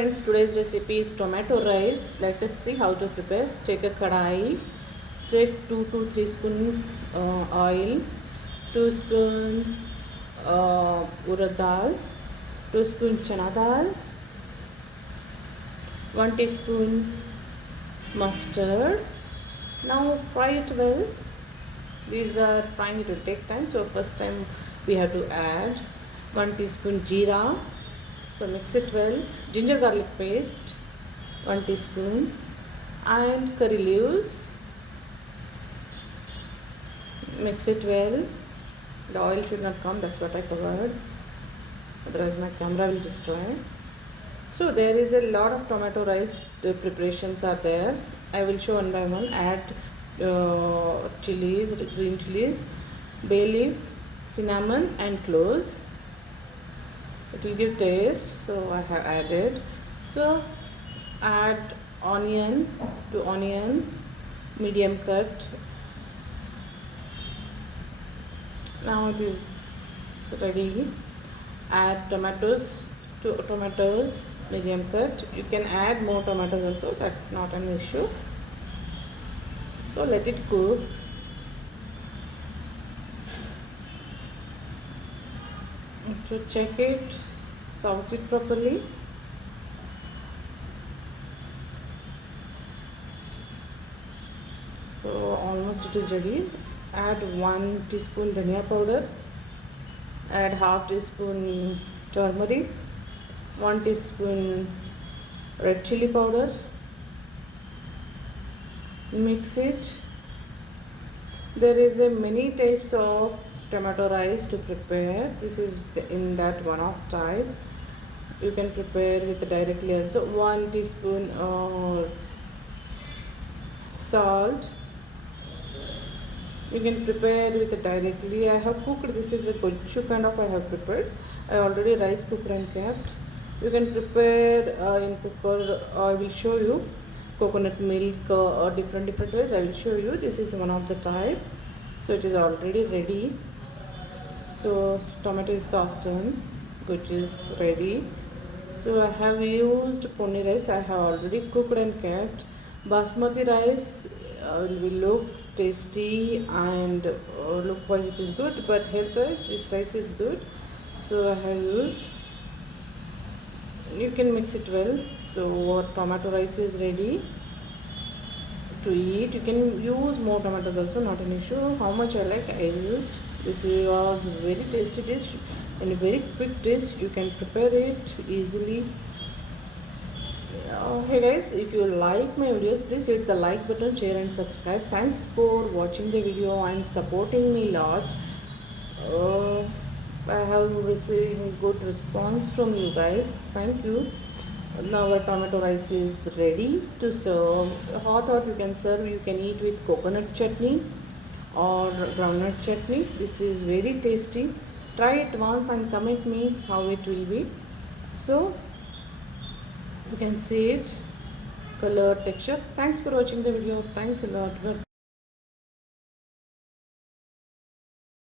friends, today's recipe is tomato rice. Let us see how to prepare. Take a kadai, take 2 to 3 spoon oil, 2 spoon urad dal, 2 spoon chana dal, 1 teaspoon mustard. Now fry it well. These are frying, it will take time. So first time we have to add 1 teaspoon jeera. So mix it well. Ginger garlic paste 1 teaspoon and curry leaves. Mix it well. The oil should not come, that's what I covered. Otherwise my camera will destroy. So there is a lot of tomato rice preparations are there. I will show one by one. Add chilies, green chilies, bay leaf, cinnamon and cloves. It will give taste, so I have added. So add onion to onion, medium cut. Now it is ready. Add tomatoes to tomatoes, medium cut. You can add more tomatoes also, that's not an issue. So let it cook. To check it, saute it properly. So almost it is ready. Add 1 teaspoon dhania powder. Add half teaspoon turmeric, 1 teaspoon red chili powder. Mix it. There is a many types of tomato rice to prepare. This is in that one of type. You can prepare with directly also. 1 teaspoon salt. You can prepare with directly. I have cooked. This is a gochu kind of I have prepared. I already rice cooked and kept. You can prepare in cooker. I will show you coconut milk or different ways. I will show you. This is one of the type. So it is already ready. So tomato is softened, which is ready. So I have used ponni rice. I have already cooked and kept. Basmati rice will look tasty and look wise it is good, but health wise this rice is good. So I have used. You can mix it well. So our tomato rice is ready to eat. You can use more tomatoes also, not an issue. How much I like, I used. This was very tasty dish and a very quick dish. You can prepare it easily. Hey guys, if you like my videos, please hit the like button, share and subscribe. Thanks for watching the video and supporting me lot. I have received good response from you guys. Thank you. Now our tomato rice is ready to serve. Hot you can serve. You can eat with coconut chutney or groundnut chutney. This is very tasty. Try it once and comment me how it will be. So you can see it, color, texture. Thanks for watching the video. Thanks a lot.